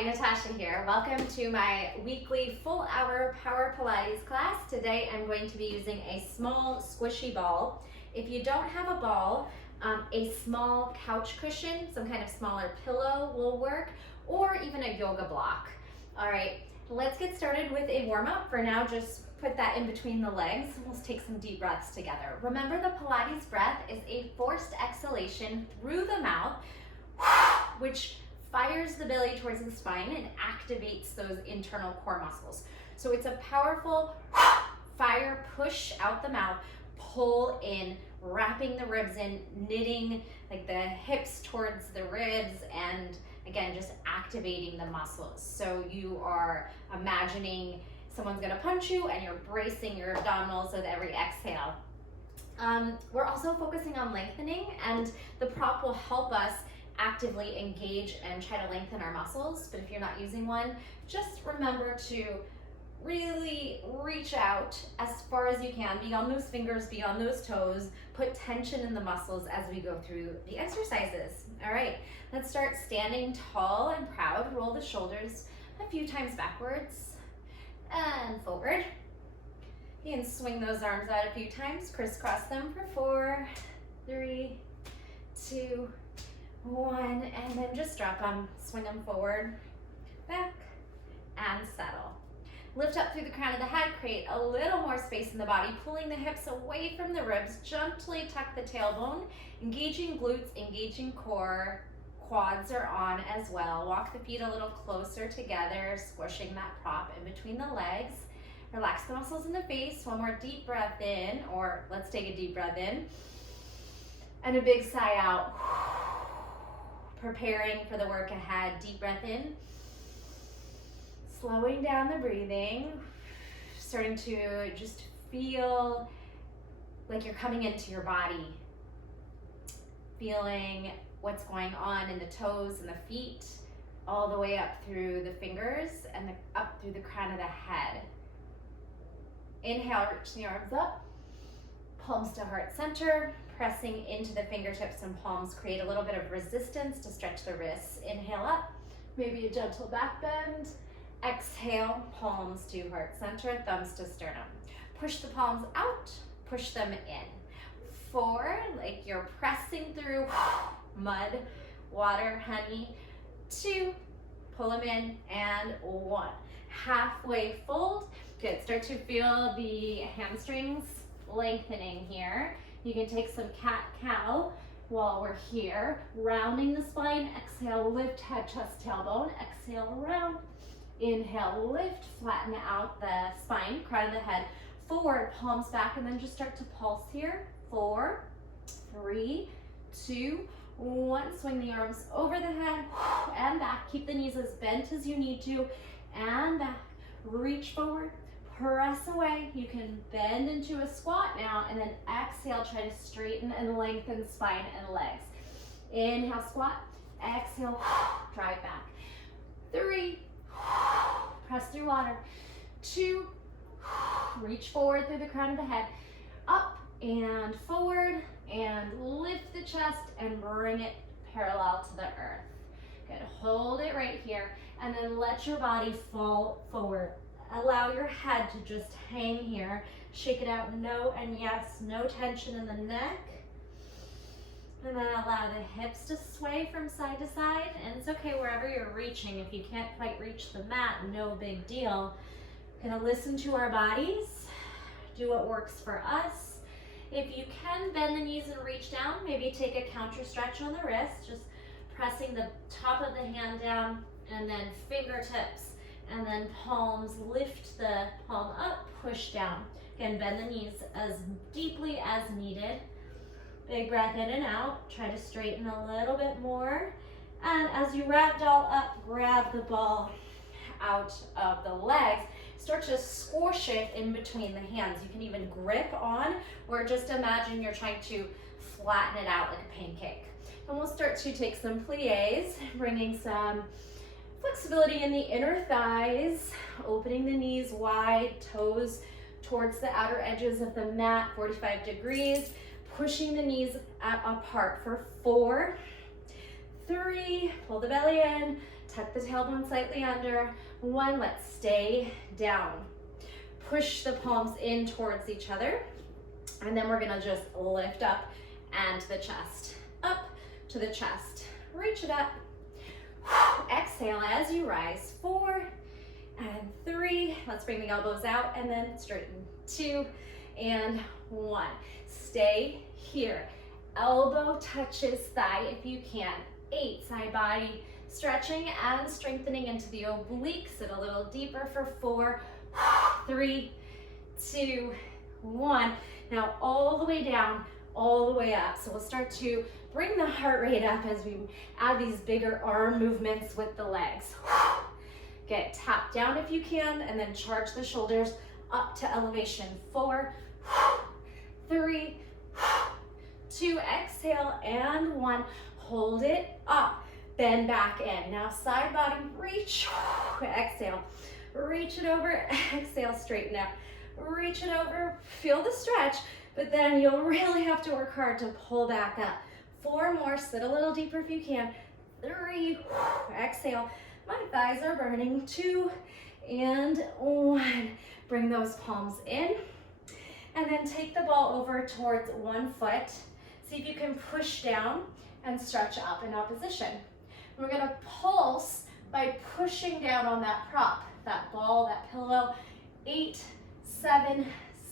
Hi, Natasha here. Welcome to my weekly full hour power Pilates class. Today I'm going to be using a small squishy ball. If you don't have a ball, a small couch cushion, some kind of smaller pillow will work, or even a yoga block. All right, let's get started with a warm up. For now, just put that in between the legs. We'll take some deep breaths together. Remember, the Pilates breath is a forced exhalation through the mouth, which fires the belly towards the spine and activates those internal core muscles. So it's a powerful fire, push out the mouth, pull in, wrapping the ribs in, knitting like the hips towards the ribs, and again, just activating the muscles. So you are imagining someone's gonna punch you and you're bracing your abdominals with every exhale. We're also focusing on lengthening, and the prop will help us actively engage and try to lengthen our muscles. But if you're not using one, just remember to really reach out as far as you can, beyond those fingers, beyond those toes, put tension in the muscles as we go through the exercises. All right, let's start standing tall and proud. Roll the shoulders a few times backwards and forward. You can swing those arms out a few times, crisscross them for 4, 3, 2, 1, and then just drop them, swing them forward, back, and settle. Lift up through the crown of the head, create a little more space in the body, pulling the hips away from the ribs, gently tuck the tailbone, engaging glutes, engaging core, quads are on as well. Walk the feet a little closer together, squishing that prop in between the legs. Relax the muscles in the face. One more deep breath in, or let's take a deep breath in, and a big sigh out. Preparing for the work ahead. Deep breath in, slowing down the breathing, starting to just feel like you're coming into your body, feeling what's going on in the toes and the feet, all the way up through the fingers and up through the crown of the head. Inhale, reach the arms up, palms to heart center, pressing into the fingertips and palms. Create a little bit of resistance to stretch the wrists. Inhale up, maybe a gentle back bend. Exhale, palms to heart center, thumbs to sternum. Push the palms out, push them in. 4, like you're pressing through mud, water, honey. 2, pull them in, and 1. Halfway fold. Good, start to feel the hamstrings lengthening here. You can take some cat-cow while we're here. Rounding the spine, exhale, lift head, chest, tailbone. Exhale, round. Inhale, lift, flatten out the spine, crown of the head. Forward, palms back, and then just start to pulse here. 4, 3, 2, 1. Swing the arms over the head and back. Keep the knees as bent as you need to, and back. Reach forward. Press away. You can bend into a squat now, and then exhale, try to straighten and lengthen spine and legs. Inhale, squat. Exhale, drive back. 3, press through water. 2, reach forward through the crown of the head. Up and forward, and lift the chest and bring it parallel to the earth. Good, hold it right here, and then let your body fall forward. Allow your head to just hang here. Shake it out, no and yes, no tension in the neck. And then allow the hips to sway from side to side. And it's okay wherever you're reaching. If you can't quite reach the mat, no big deal. Gonna listen to our bodies, do what works for us. If you can bend the knees and reach down, maybe take a counter stretch on the wrist, just pressing the top of the hand down, and then fingertips, and then palms, lift the palm up, push down. Again, bend the knees as deeply as needed. Big breath in and out. Try to straighten a little bit more. And as you ragdoll up, grab the ball out of the legs. Start to squish it in between the hands. You can even grip on, or just imagine you're trying to flatten it out like a pancake. And we'll start to take some plies, bringing some flexibility in the inner thighs, opening the knees wide, toes towards the outer edges of the mat, 45 degrees, pushing the knees apart for 4, 3, pull the belly in, Tuck the tailbone slightly under. 1, let's stay down. Push the palms in towards each other. And then we're gonna just lift up and to the chest. Up to the chest. Reach it up. Exhale as you rise. 4 and 3. Let's bring the elbows out and then straighten. 2 and 1. Stay here. Elbow touches thigh if you can. 8, side body stretching and strengthening into the obliques. Sit a little deeper for 4, 3, 2, 1. Now all the way down, all the way up. So we'll start to bring the heart rate up as we add these bigger arm movements with the legs. Get tapped down if you can, and then charge the shoulders up to elevation. 4, 3, 2, exhale, and 1. Hold it up, bend back in. Now side body reach, exhale. Reach it over, exhale, straighten out. Reach it over, feel the stretch, but then you'll really have to work hard to pull back up. 4 more, sit a little deeper if you can. 3, exhale. My thighs are burning. 2 and 1. Bring those palms in, and then take the ball over towards one foot. See if you can push down and stretch up in opposition. We're gonna pulse by pushing down on that prop, that ball, that pillow. 8, 7,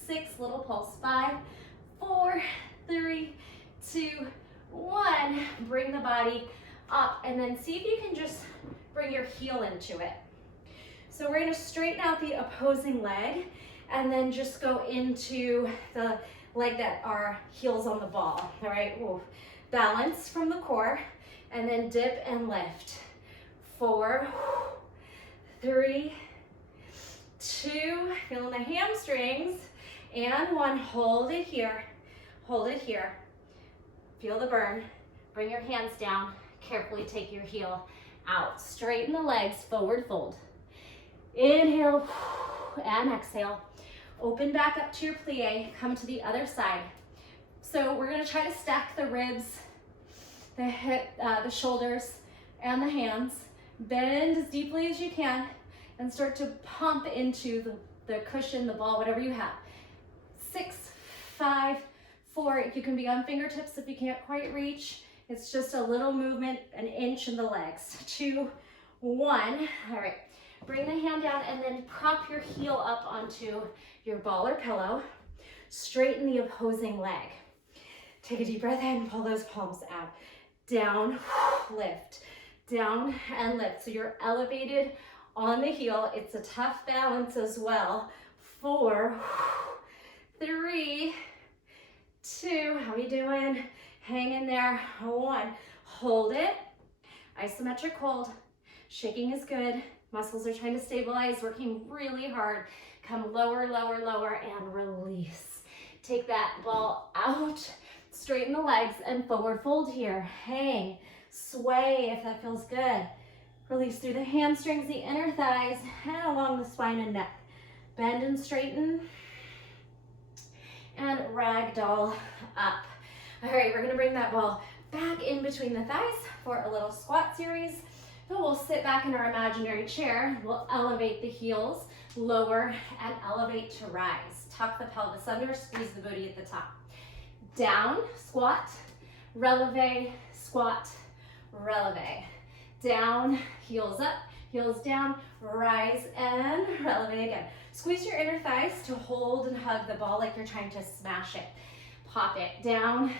6, little pulse. 5, 4, 3, 2, 1. Bring the body up, and then see if you can just bring your heel into it. So we're gonna straighten out the opposing leg, and then just go into the leg that our heels on the ball, all right? Ooh. Balance from the core, and then dip and lift. 4, 3, 2, feeling the hamstrings, and 1. Hold it here, hold it here. Feel the burn. Bring your hands down, carefully take your heel out. Straighten the legs, forward fold. Inhale and exhale. Open back up to your plie, come to the other side. So we're gonna try to stack the ribs, the hip, the shoulders, and the hands. Bend as deeply as you can and start to pump into the cushion, the ball, whatever you have. 6, 5, 4, you can be on fingertips if you can't quite reach. It's just a little movement, an inch in the legs. 2, 1, all right. Bring the hand down and then prop your heel up onto your ball or pillow. Straighten the opposing leg. Take a deep breath in, pull those palms out. Down, lift, down and lift. So you're elevated on the heel. It's a tough balance as well. 4, 3, 2, how are you doing? Hang in there. 1, hold it. Isometric hold. Shaking is good. Muscles are trying to stabilize, working really hard. Come lower, lower, lower, and release. Take that ball out. Straighten the legs and forward fold here. Hang, sway if that feels good. Release through the hamstrings, the inner thighs, and along the spine and neck. Bend and straighten. And ragdoll up. All right, we're gonna bring that ball back in between the thighs for a little squat series. So we'll sit back in our imaginary chair. We'll elevate the heels, lower, and elevate to rise. Tuck the pelvis under, squeeze the booty at the top. Down, squat, releve, squat, releve. Down, heels up, heels down, rise, and releve again. Squeeze your inner thighs to hold and hug the ball like you're trying to smash it. Pop it down,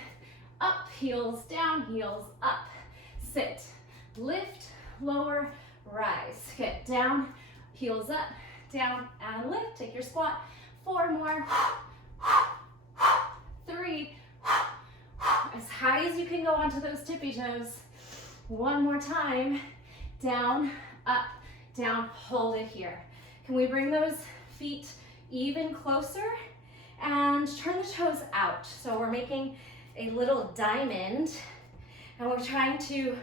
up, heels down, heels up. Sit, lift, lower, rise. Get down, heels up, down, and lift. Take your squat. 4 more. 3. As high as you can go onto those tippy toes. 1 more time. Down, up, down. Hold it here. Can we bring those feet even closer? And turn the toes out. So we're making a little diamond, and we're trying to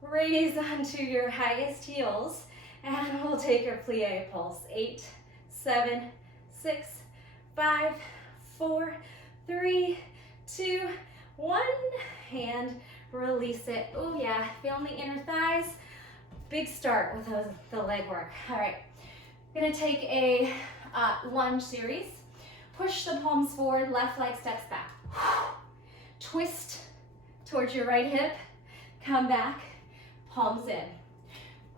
raise onto your highest heels, and we'll take your plie pulse. 8, 7, 6, 5, 4, 3, 2, 1, and release it. Oh yeah, feeling the inner thighs. big start with the leg work. All right, I'm gonna take a lunge series. Push the palms forward, left leg steps back. Twist towards your right hip, come back, palms in.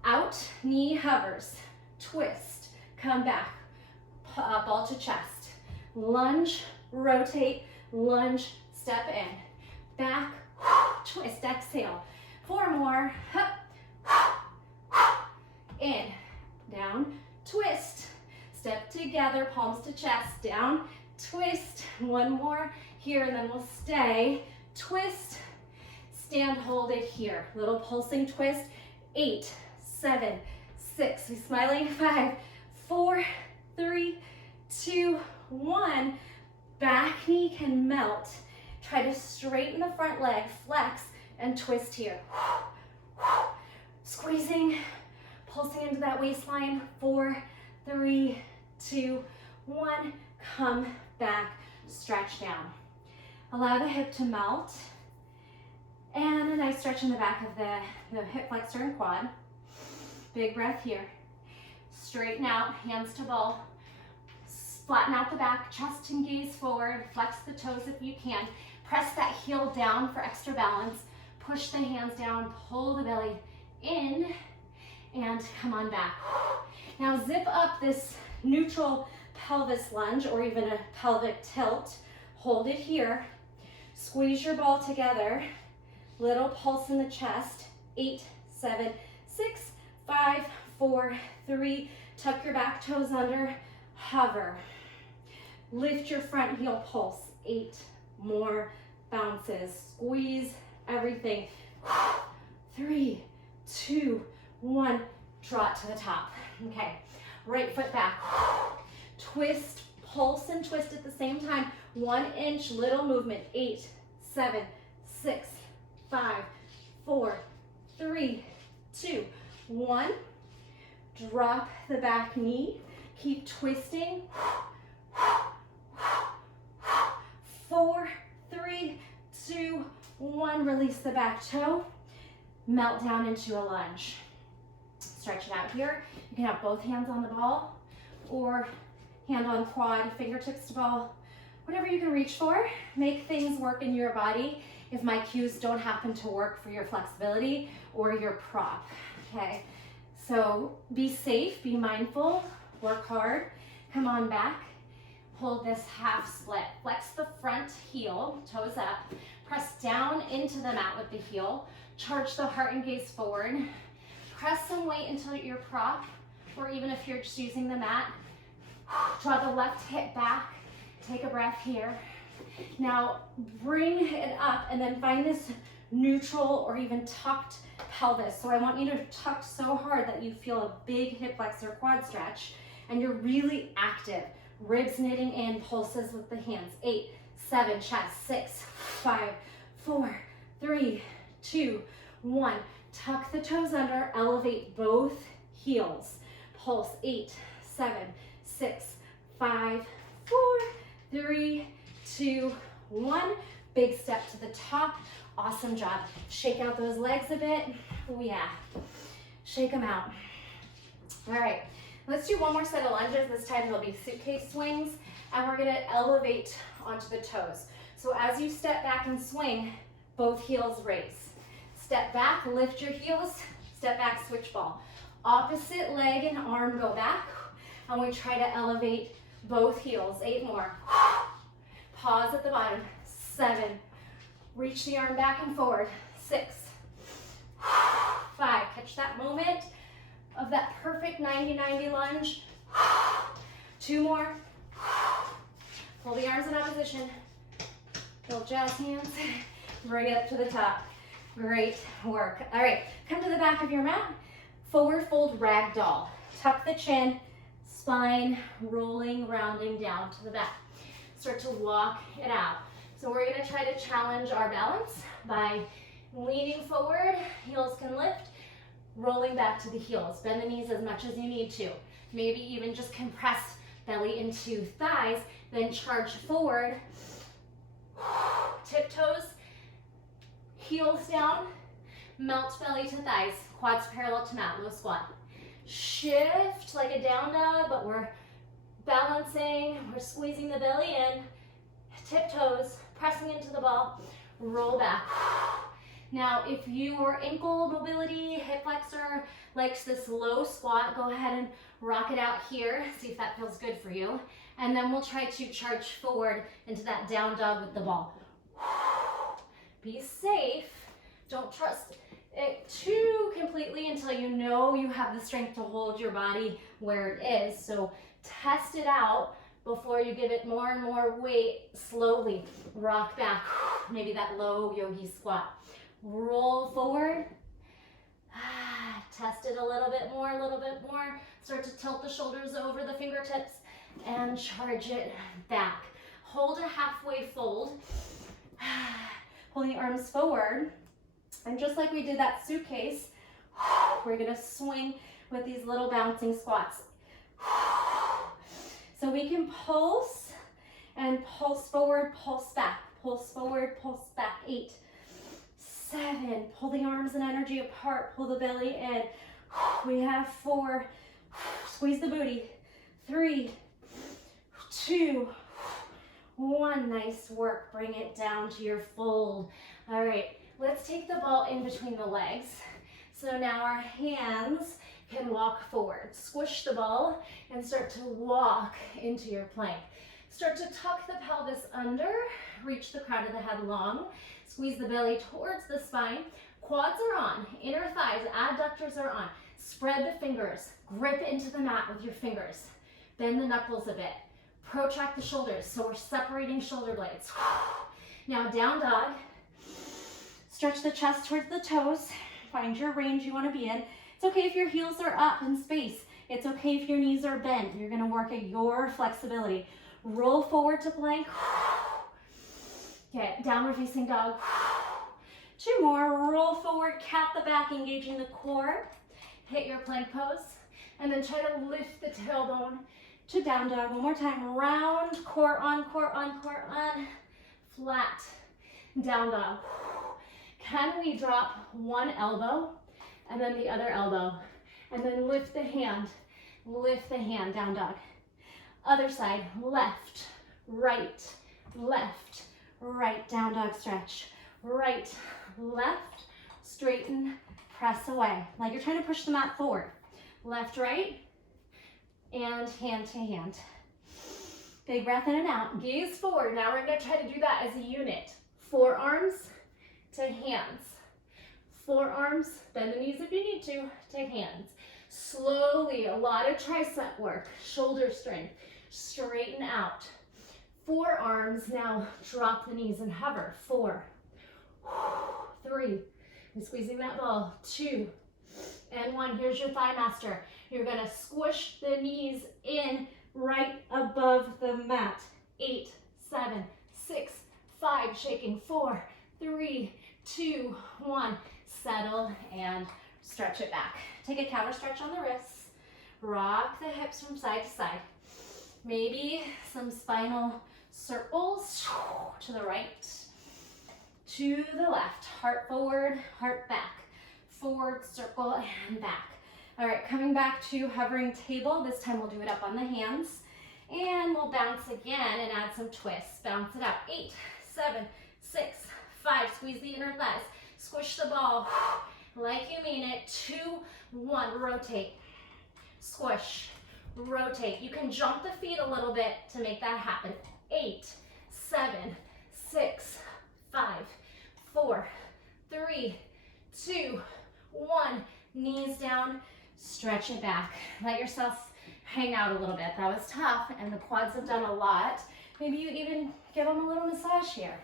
Out, knee hovers, twist, come back, ball to chest. Lunge, rotate, lunge, step in. Back, twist, exhale. 4 more, in, down, twist. Step together, palms to chest, down, twist. 1 more here, and then we'll stay. Twist, stand, hold it here. Little pulsing twist. 8, 7, 6. We smiling. 5, 4, 3, 2, 1. Back knee can melt. Try to straighten the front leg, flex, and twist here. Squeezing, pulsing into that waistline. 4, 3, 2, 1. Come back, stretch down. Allow the hip to melt. And a nice stretch in the back of the hip flexor and quad. Big breath here. Straighten out, hands to ball. Flatten out the back, chest and gaze forward. Flex the toes if you can. Press that heel down for extra balance. Push the hands down, pull the belly in, and come on back. Now zip up this neutral pelvis lunge or even a pelvic tilt. Hold it here. Squeeze your ball together. Little pulse in the chest. 8, 7, 6, 5, 4, 3. Tuck your back toes under. Hover. Lift your front heel, pulse. 8 more bounces. Squeeze everything. 3, 2, 1. Draw it to the top. Okay. Right foot back. Twist, pulse, and twist at the same time. 1 inch, little movement. 8, 7, 6, 5, 4, 3, 2, 1. Drop the back knee. Keep twisting. 4, 3, 2, 1. Release the back toe. Melt down into a lunge. Stretch it out here. You can have both hands on the ball or hand on quad, fingertips to ball, whatever you can reach for. Make things work in your body if my cues don't happen to work for your flexibility or your prop, okay? So be safe, be mindful, work hard. Come on back. Hold this half split. Flex the front heel, toes up. Press down into the mat with the heel. Charge the heart and gaze forward. Press some weight into your prop, or even if you're just using the mat, draw the left hip back. Take a breath here. Now bring it up and then find this neutral or even tucked pelvis. So I want you to tuck so hard that you feel a big hip flexor quad stretch and you're really active. Ribs knitting in, pulses with the hands. 8, 7, chest. 6, 5, 4, 3, 2, 1. Tuck the toes under, elevate both heels. Pulse. 8, 7, 6, 5, 4, 3, 2, 1. Big step to the top. Awesome job. Shake out those legs a bit. Oh yeah. Shake them out. All right. Let's do one more set of lunges. This time they'll be suitcase swings, and we're gonna elevate onto the toes. So as you step back and swing, both heels raise. Step back, lift your heels, step back, switch ball. Opposite leg and arm go back, and we try to elevate both heels. 8 more. Pause at the bottom. 7. Reach the arm back and forward. 6. 5. Catch that moment of that perfect 90-90 lunge. 2 more. Pull the arms in opposition. Little jazz hands. Bring it up to the top. Great work. All right, come to the back of your mat. Forward fold ragdoll. Tuck the chin, spine rolling, rounding down to the back. Start to walk it out. So we're gonna try to challenge our balance by leaning forward, heels can lift, rolling back to the heels. Bend the knees as much as you need to. Maybe even just compress belly into thighs, then charge forward. Tiptoes, heels down, melt belly to thighs. Quads parallel to mat, low squat. Shift like a down dog, but we're balancing, we're squeezing the belly in, tiptoes, pressing into the ball, roll back. Now, if your ankle mobility, hip flexor likes this low squat, go ahead and rock it out here. See if that feels good for you. And then we'll try to charge forward into that down dog with the ball. Be safe. Don't trust it too completely until you know you have the strength to hold your body where it is. So test it out before you give it more and more weight. Slowly rock back. Maybe that low yogi squat. Roll forward. Test it a little bit more, a little bit more. Start to tilt the shoulders over the fingertips and charge it back. Hold a halfway fold. Pulling the arms forward. And just like we did that suitcase, we're gonna swing with these little bouncing squats. So we can pulse and pulse forward, pulse back, pulse forward, pulse back. 8, 7, pull the arms and energy apart, pull the belly in. We have 4, squeeze the booty. 3, 2, 1, nice work. Bring it down to your fold. All right, let's take the ball in between the legs. So now our hands can walk forward. Squish the ball and start to walk into your plank. Start to tuck the pelvis under, reach the crown of the head long, squeeze the belly towards the spine. Quads are on, inner thighs, adductors are on. Spread the fingers, grip into the mat with your fingers. Bend the knuckles a bit. Protract the shoulders, so we're separating shoulder blades. Now down dog. Stretch the chest towards the toes. Find your range you want to be in. It's okay if your heels are up in space. It's okay if your knees are bent. You're going to work at your flexibility. Roll forward to plank. Okay, downward facing dog. 2 more. Roll forward, cat the back, engaging the core. Hit your plank pose. And then try to lift the tailbone to down dog. One more time. Round, core on, core on, core on. Flat, down dog. Can we drop one elbow and then the other elbow? And then lift the hand, down dog. Other side, left, right, down dog stretch. Right, left, straighten, press away. Like you're trying to push the mat forward. Left, right, and hand to hand. Big breath in and out. Gaze forward. Now we're going to try to do that as a unit. Forearms to hands. Forearms, bend the knees if you need to hands. Slowly, a lot of tricep work, shoulder strength. Straighten out. Forearms, now drop the knees and hover. 4, 3, and squeezing that ball. 2, and 1. Here's your thigh master. You're gonna squish the knees in right above the mat. 8, 7, 6, 5, shaking. 4, 3, 2, 1. Settle and stretch it back. Take a counter stretch on the wrists. Rock the hips from side to side. Maybe some spinal circles to the right, to the left. Heart forward, heart back. Forward, circle, and back. All right, coming back to hovering table. This time we'll do it up on the hands. And we'll bounce again and add some twists. Bounce it out. 8, 7, 6, 5. Squeeze the inner thighs. Squish the ball like you mean it. 2, 1. Rotate. Squish. Rotate. You can jump the feet a little bit to make that happen. 8, 7, 6, 5, 4, 3, 2, 1. Knees down. Stretch it back. Let yourself hang out a little bit. That was tough, and the quads have done a lot. Maybe you even give them a little massage here.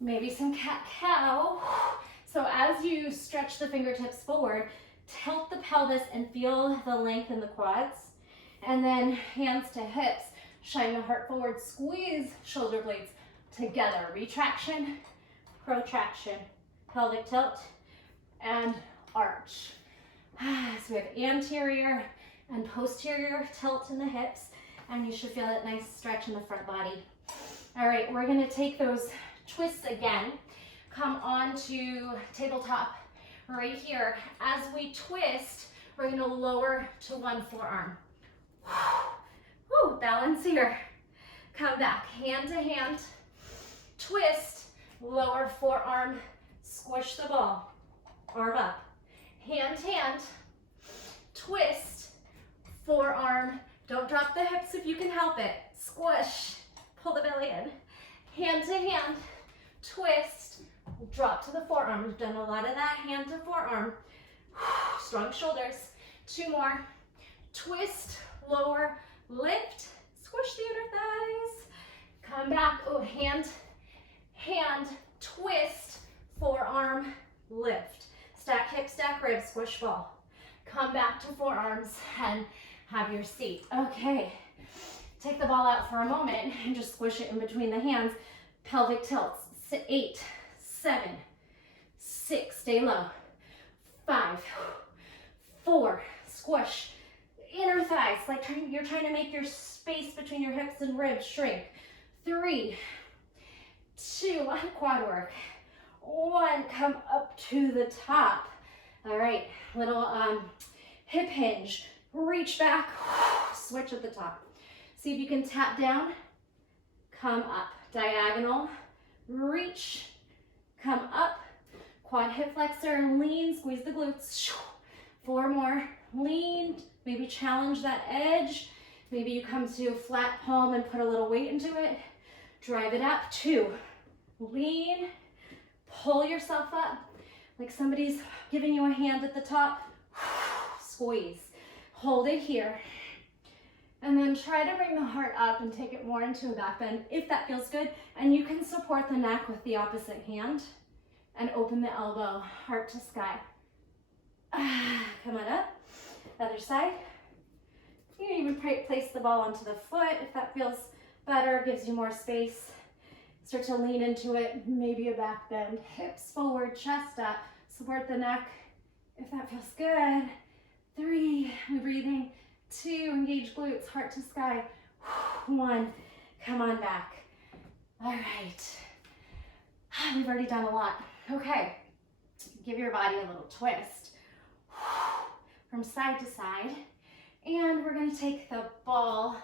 Maybe some cat-cow. So as you stretch the fingertips forward, tilt the pelvis and feel the length in the quads. And then hands to hips, shine the heart forward, squeeze shoulder blades together. Retraction, protraction, pelvic tilt, and arch. So we have anterior and posterior tilt in the hips, and you should feel that nice stretch in the front body. All right, we're gonna take those twists again. Come on to tabletop. Right here, as we twist, we're gonna lower to one forearm. Woo, balance here. Come back, hand to hand, twist, lower forearm, squish the ball, arm up. Hand, hand, twist, forearm, don't drop the hips if you can help it. Squish, pull the belly in. Hand to hand, twist, drop to the forearm. We've done a lot of that hand to forearm. Strong shoulders. 2 more. Twist, lower, lift, squish the inner thighs. Come back, oh, hand, hand, twist, forearm, lift. Stack hips, stack ribs, squish ball. Come back to forearms and have your seat. Okay, take the ball out for a moment and just squish it in between the hands. Pelvic tilts. 8, 7, 6, stay low. 5, 4, squish. Inner thighs, like you're trying to make your space between your hips and ribs shrink. 3, 2, quad work. 1, come up to the top. All right, little hip hinge. Reach back, switch at the top. See if you can tap down, come up. Diagonal, reach, come up. Quad hip flexor, lean, squeeze the glutes. 4 more, lean, maybe challenge that edge. Maybe you come to a flat palm and put a little weight into it. Drive it up. 2, lean, pull yourself up like somebody's giving you a hand at the top. Squeeze, hold it here. And then try to bring the heart up and take it more into a back bend if that feels good. And you can support the neck with the opposite hand and open the elbow, heart to sky. Come on up. Other side. You can even place the ball onto the foot if that feels better, gives you more space. Start to lean into it, maybe a back bend. Hips forward, chest up. Support the neck if that feels good. 3, we're breathing. 2, engage glutes, heart to sky. 1, come on back. All right. We've already done a lot. Okay, give your body a little twist from side to side. And we're gonna take the ball,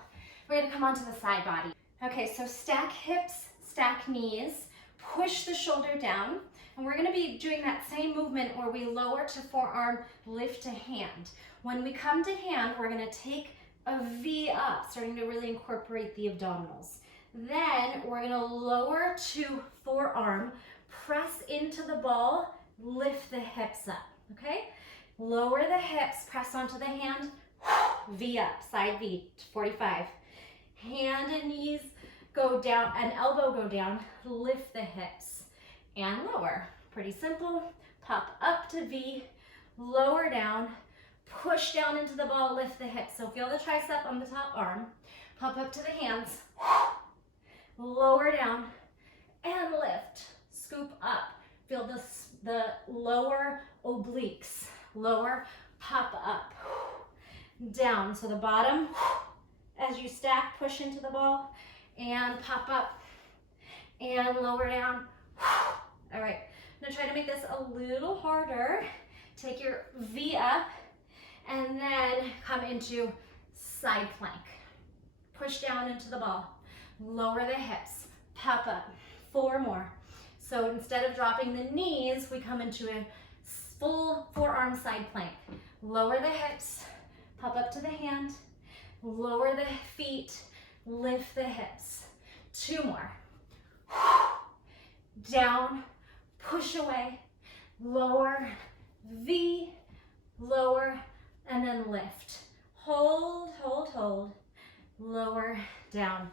we're gonna come onto the side body. Okay, so stack hips, stack knees, push the shoulder down. And we're gonna be doing that same movement where we lower to forearm, lift to hand. When we come to hand, we're gonna take a V up, starting to really incorporate the abdominals. Then we're gonna lower to forearm, press into the ball, lift the hips up, okay? Lower the hips, press onto the hand, V up, side V, 45. Hand and knees go down, and elbow go down, lift the hips and lower. Pretty simple. Pop up to V, lower down, push down into the ball, lift the hips. So feel the tricep on the top arm. Pop up to the hands, lower down and lift. Scoop up. Feel the lower obliques. Lower, pop up, down. So the bottom, as you stack, push into the ball and pop up and lower down. All right, I'm gonna try to make this a little harder. Take your V up and then come into side plank. Push down into the ball, lower the hips, pop up. 4 more. So instead of dropping the knees, we come into a full forearm side plank. Lower the hips, pop up to the hand, lower the feet, lift the hips. 2 more. Down, push away, lower, V, lower, and then lift. Hold, hold, hold, lower, down.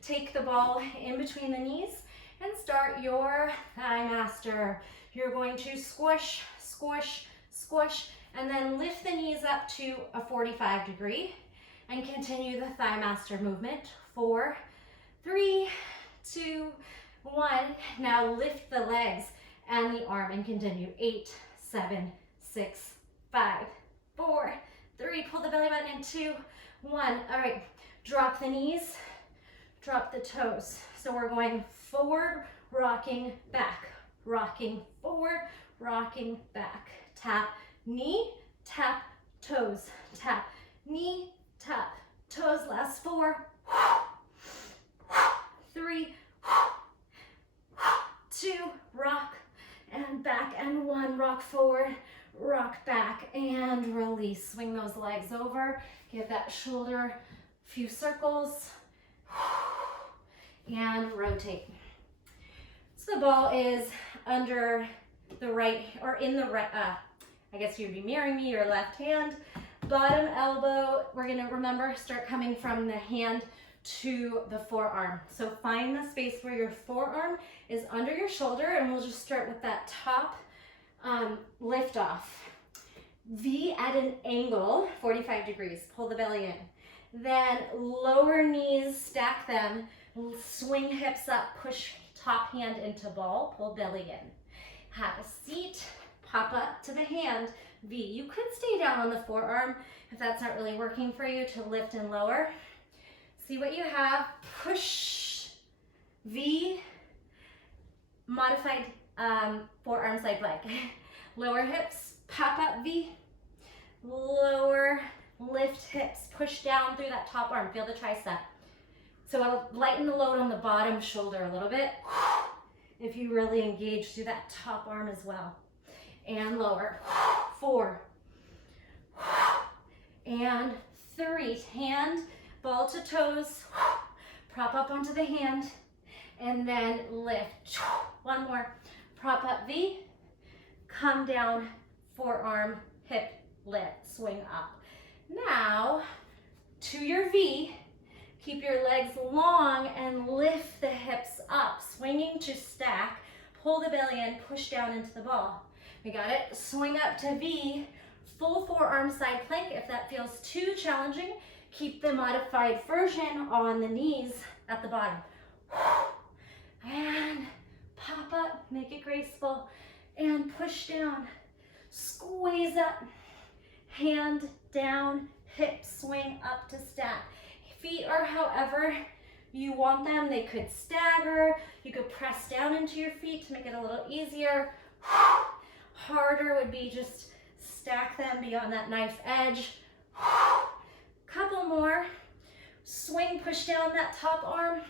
Take the ball in between the knees and start your thigh master. You're going to squish, squish, squish, and then lift the knees up to a 45 degree and continue the thigh master movement. 4, 3, 2, 1. Now lift the legs and the arm and continue. 8, 7, 6, 5, 4, 3. Pull the belly button in. 2, 1. All right, drop the knees, drop the toes. So we're going forward, rocking back, rocking forward, rocking back. Tap, knee, tap, toes, tap, knee, tap, toes. Last 4, 3, 2, rock and back, and 1, rock forward, rock back, and release. Swing those legs over, give that shoulder a few circles, and rotate. So the ball is under the right, or in the right, I guess you'd be mirroring me, your left hand, bottom elbow. We're gonna remember, start coming from the hand to the forearm. So find the space where your forearm is under your shoulder, and we'll just start with that top lift off. V at an angle, 45 degrees, pull the belly in. Then lower knees, stack them, swing hips up, push top hand into ball, pull belly in. Have a seat, pop up to the hand, V. You could stay down on the forearm if that's not really working for you, to lift and lower. See what you have, push, V, modified forearm side plank. Lower hips, pop up V, lower, lift hips, push down through that top arm, feel the tricep. So I'll lighten the load on the bottom shoulder a little bit if you really engage through that top arm as well. And lower, 4, and 3, hand, ball to toes, prop up onto the hand, and then lift. 1 more, prop up V, come down, forearm, hip, lift, swing up. Now, to your V, keep your legs long and lift the hips up, swinging to stack, pull the belly in, push down into the ball. We got it, swing up to V, full forearm side plank. If that feels too challenging, keep the modified version on the knees at the bottom. And pop up, make it graceful, and push down, squeeze up, hand down, hip swing up to stack. Feet are however you want them. They could stagger, you could press down into your feet to make it a little easier. Harder would be just stack them beyond that knife edge. Couple more. Swing, push down that top arm.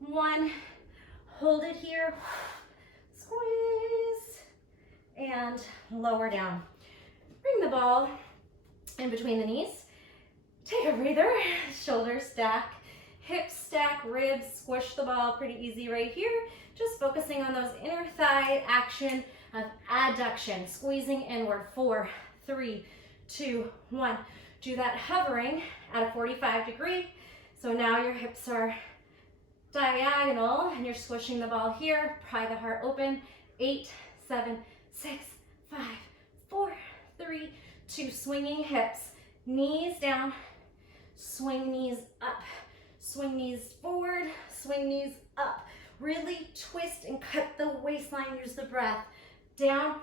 1, hold it here. Squeeze, and lower down. Bring the ball in between the knees. Take a breather, shoulders stack, hips stack, ribs, squish the ball, pretty easy right here. Just focusing on those inner thigh action of adduction, squeezing inward, 4, 3, 2, 1. Do that hovering at a 45 degree. So now your hips are diagonal and you're squishing the ball here. Pry the heart open. 8, 7, 6, 5, 4, 3, 2. Swinging hips, knees down, swing knees up, swing knees forward, swing knees up. Really twist and cut the waistline, use the breath. Down,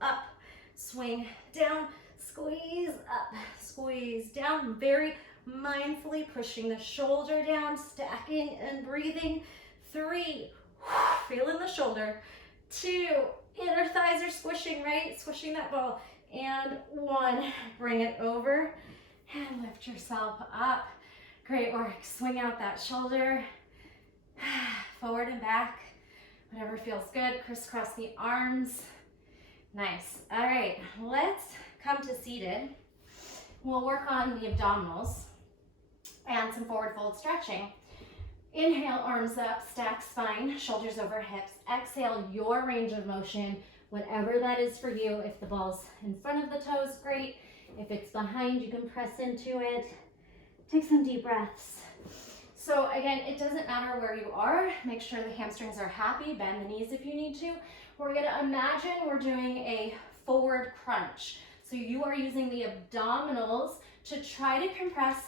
up, swing, down, squeeze up, squeeze down. Very mindfully pushing the shoulder down, stacking and breathing. 3, feeling the shoulder. 2, inner thighs are squishing, right? Squishing that ball. And 1, bring it over and lift yourself up. Great work. Swing out that shoulder, forward and back, whatever feels good. Crisscross the arms. Nice. All right, let's come to seated. We'll work on the abdominals and some forward fold stretching. Inhale, arms up, stack spine, shoulders over hips. Exhale, your range of motion, whatever that is for you. If the ball's in front of the toes, great. If it's behind, you can press into it. Take some deep breaths. So again, it doesn't matter where you are. Make sure the hamstrings are happy. Bend the knees if you need to. We're gonna imagine we're doing a forward crunch. So you are using the abdominals to try to compress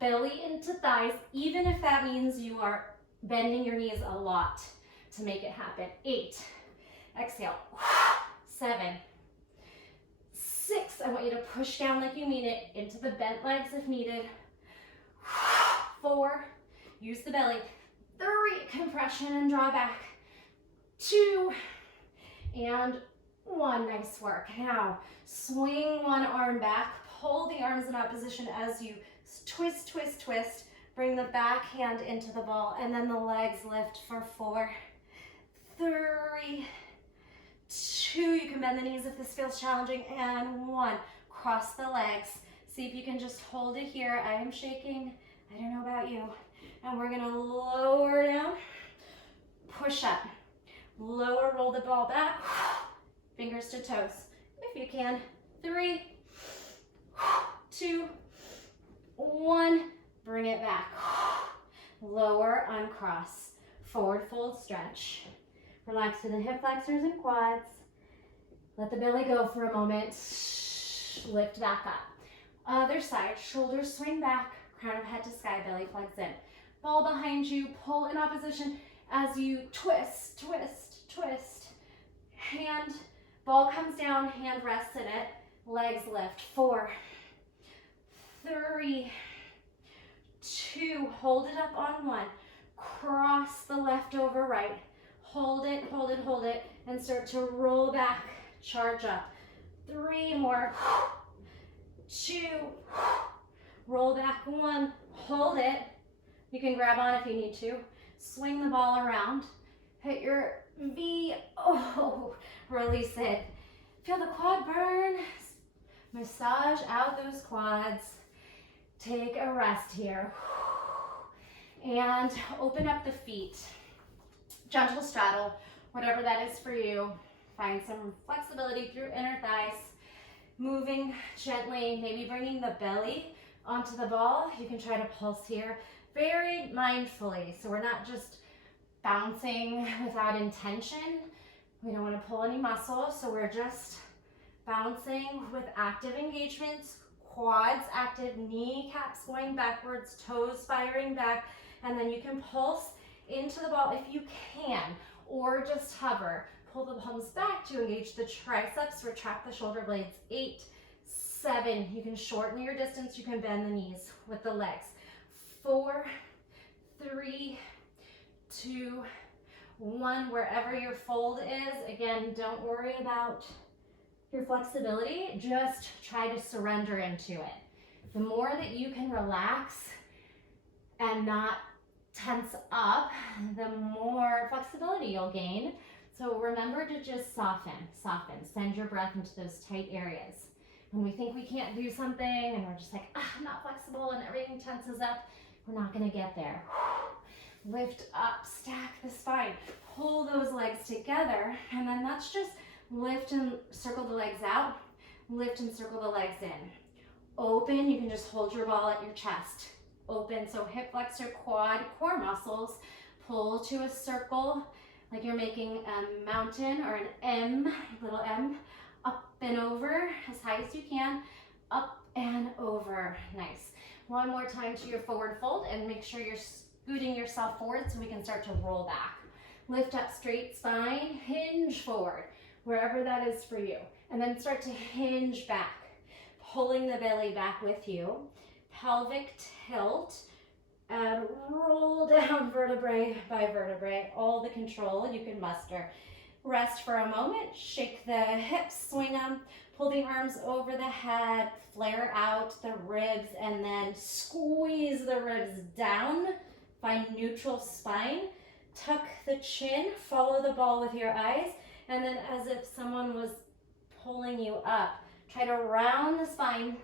belly into thighs, even if that means you are bending your knees a lot to make it happen. 8, exhale, 7, 6, I want you to push down like you mean it into the bent legs if needed. 4, use the belly. 3, compression and draw back. 2, and one. Nice work. Now, swing one arm back. Pull the arms in opposition as you twist, twist, twist. Bring the back hand into the ball, and then the legs lift for 4, 3, 2. You can bend the knees if this feels challenging, and 1. Cross the legs. See if you can just hold it here. I am shaking. I don't know about you. And we're gonna lower down, push up, lower, roll the ball back, fingers to toes. If you can, 3, 2, 1. Bring it back. Lower, uncross. Forward fold, stretch. Relax to the hip flexors and quads. Let the belly go for a moment. Lift back up. Other side, shoulders swing back, crown of head to sky, belly flex in. Ball behind you, pull in opposition as you twist, twist, twist. Hand, ball comes down, hand rests in it, legs lift. 4, 3, 2, hold it up on 1. Cross the left over right. Hold it, hold it, hold it, and start to roll back, charge up. 3 more. 2, roll back 1, hold it. You can grab on if you need to. Swing the ball around. Hit your V. Oh, release it. Feel the quad burn. Massage out those quads. Take a rest here. And open up the feet. Gentle straddle, whatever that is for you. Find some flexibility through inner thighs. Moving gently, maybe bringing the belly onto the ball. You can try to pulse here very mindfully. So we're not just bouncing without intention. We don't want to pull any muscle, so we're just bouncing with active engagements, quads active, kneecaps going backwards, toes firing back, and then you can pulse into the ball if you can, or just hover. Pull the palms back to engage the triceps, retract the shoulder blades. 8, 7, you can shorten your distance, you can bend the knees with the legs. 4, 3, 2, 1, wherever your fold is. Again, don't worry about your flexibility, just try to surrender into it. The more that you can relax and not tense up, the more flexibility you'll gain. So remember to just soften, soften. Send your breath into those tight areas. When we think we can't do something and we're just like, I'm not flexible, and everything tenses up, we're not gonna get there. Lift up, stack the spine, pull those legs together, and then let's just lift and circle the legs out, lift and circle the legs in. Open, you can just hold your ball at your chest. Open, so hip flexor, quad, core muscles, pull to a circle, like you're making a mountain or an M, little M, up and over as high as you can, up and over. Nice. One more time to your forward fold, and make sure you're scooting yourself forward so we can start to roll back. Lift up, straight spine, hinge forward, wherever that is for you. And then start to hinge back, pulling the belly back with you. Pelvic tilt. And roll down vertebrae by vertebrae, all the control you can muster. Rest for a moment, shake the hips, swing them, pull the arms over the head, flare out the ribs, and then squeeze the ribs down. Find neutral spine, tuck the chin, follow the ball with your eyes, and then as if someone was pulling you up, try to round the spine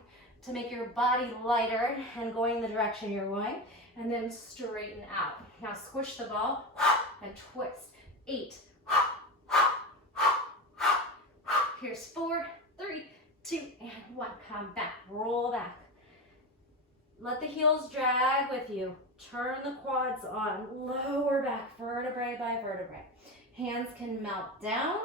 to make your body lighter and going the direction you're going. And then straighten out. Now squish the ball and twist. 8. Here's 4, 3, 2, and 1. Come back, roll back. Let the heels drag with you. Turn the quads on, lower back, vertebrae by vertebrae. Hands can melt down,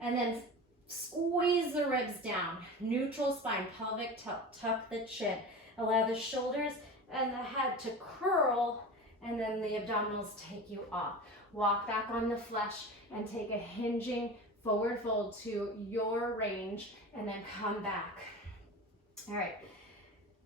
and then squeeze the ribs down. Neutral spine, pelvic tilt, tuck the chin. Allow the shoulders and the head to curl, and then the abdominals take you off. Walk back on the flesh and take a hinging forward fold to your range, and then come back. All right,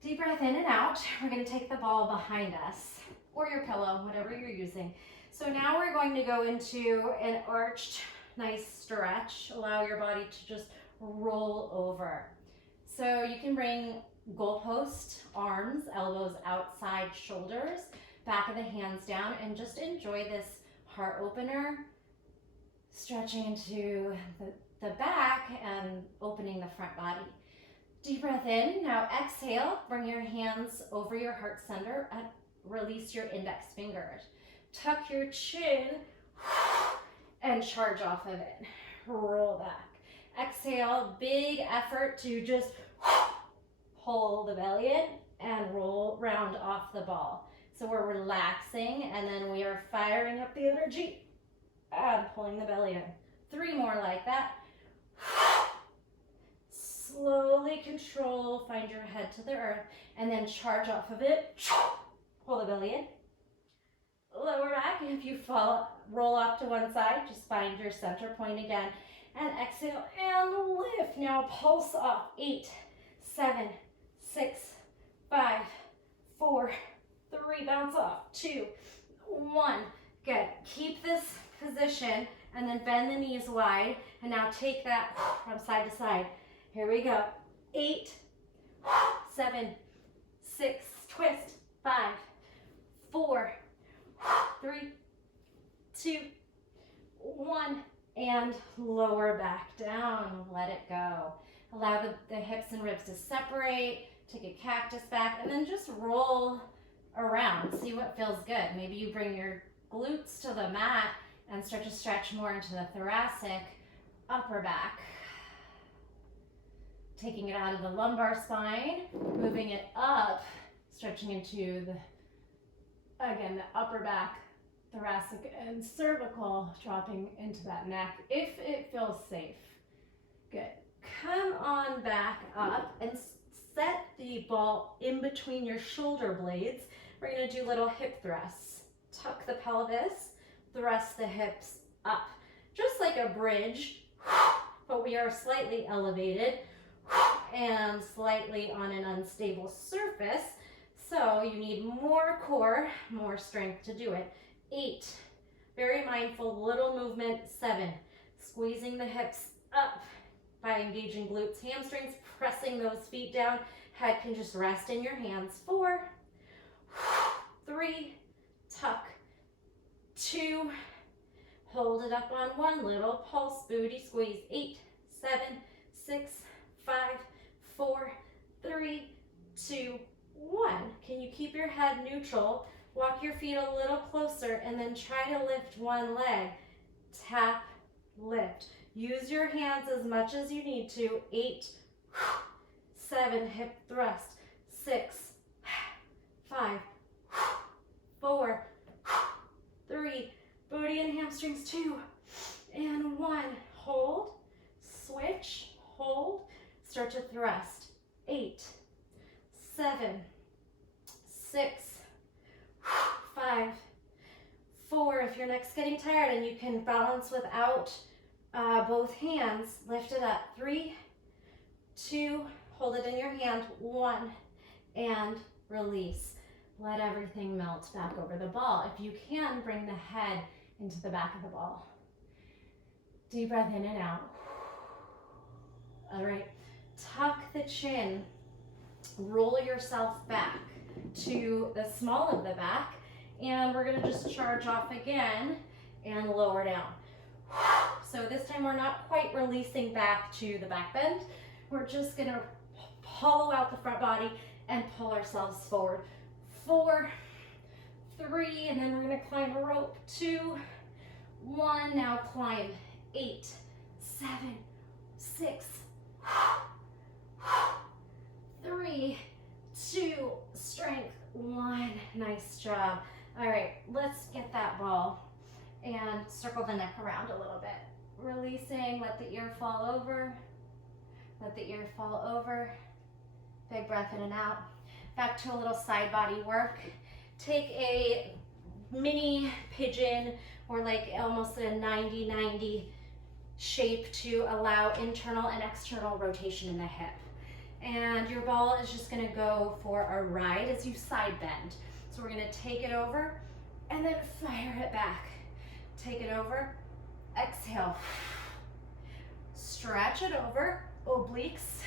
deep breath in and out. We're gonna take the ball behind us, or your pillow, whatever you're using. So now we're going to go into an arched nice stretch. Allow your body to just roll over. So you can bring goalpost, arms, elbows outside shoulders, back of the hands down, and just enjoy this heart opener, stretching into the back and opening the front body. Deep breath in. Now exhale, bring your hands over your heart center and release your index fingers. Tuck your chin and charge off of it. Roll back. Exhale, big effort to just pull the belly in and roll round off the ball. So we're relaxing and then we are firing up the energy and pulling the belly in. 3 more like that. Slowly control, find your head to the earth, and then charge off of it. Pull the belly in. Lower back. If you fall, roll off to one side, just find your center point again. And exhale and lift. Now pulse off. 8, 7, 6, 5, 4, 3, bounce off. 2, 1. Good. Keep this position and then bend the knees wide. And now take that from side to side. Here we go. 8, 7, 6, twist. 5, 4, 3, 2, 1. And lower back down. Let it go. Allow the hips and ribs to separate. Take a cactus back and then just roll around. See what feels good. Maybe you bring your glutes to the mat and start to stretch more into the thoracic upper back. Taking it out of the lumbar spine, moving it up, stretching into the upper back, thoracic and cervical, dropping into that neck if it feels safe. Good. Come on back up and set the ball in between your shoulder blades. We're going to do little hip thrusts. Tuck the pelvis, thrust the hips up, just like a bridge, but we are slightly elevated and slightly on an unstable surface. So you need more core, more strength to do it. 8, very mindful, little movement. 7, squeezing the hips up by engaging glutes, hamstrings, pressing those feet down. Head can just rest in your hands. 4, 3, tuck. 2, hold it up on 1, little pulse, booty squeeze. 8, 7, 6, 5, 4, 3, 2, 1. Can you keep your head neutral? Walk your feet a little closer and then try to lift one leg. Tap, lift. Use your hands as much as you need to. 8, 7, hip thrust. 6, 5, 4, 3, booty and hamstrings. 2, and 1. Hold, switch, hold, start to thrust. 8, 7, 6, 5, 4. If your neck's getting tired and you can balance without both hands, lift it up. 3, 2, hold it in your hand. 1, and release. Let everything melt back over the ball. If you can, bring the head into the back of the ball. Deep breath in and out. All right, tuck the chin. Roll yourself back to the small of the back, and we're gonna just charge off again and lower down. So this time we're not quite releasing back to the back bend. We're just gonna hollow out the front body and pull ourselves forward. 4, 3, and then we're gonna climb a rope. 2, 1, now climb. 8, 7, 6, 3, 2, strength. 1, nice job. All right, let's get that ball and circle the neck around a little bit. Releasing, let the ear fall over. Let the ear fall over. Big breath in and out. Back to a little side body work. Take a mini pigeon or like almost a 90-90 shape to allow internal and external rotation in the hip. And your ball is just gonna go for a ride as you side bend. So we're gonna take it over and then fire it back. Take it over Exhale. Stretch it over, obliques,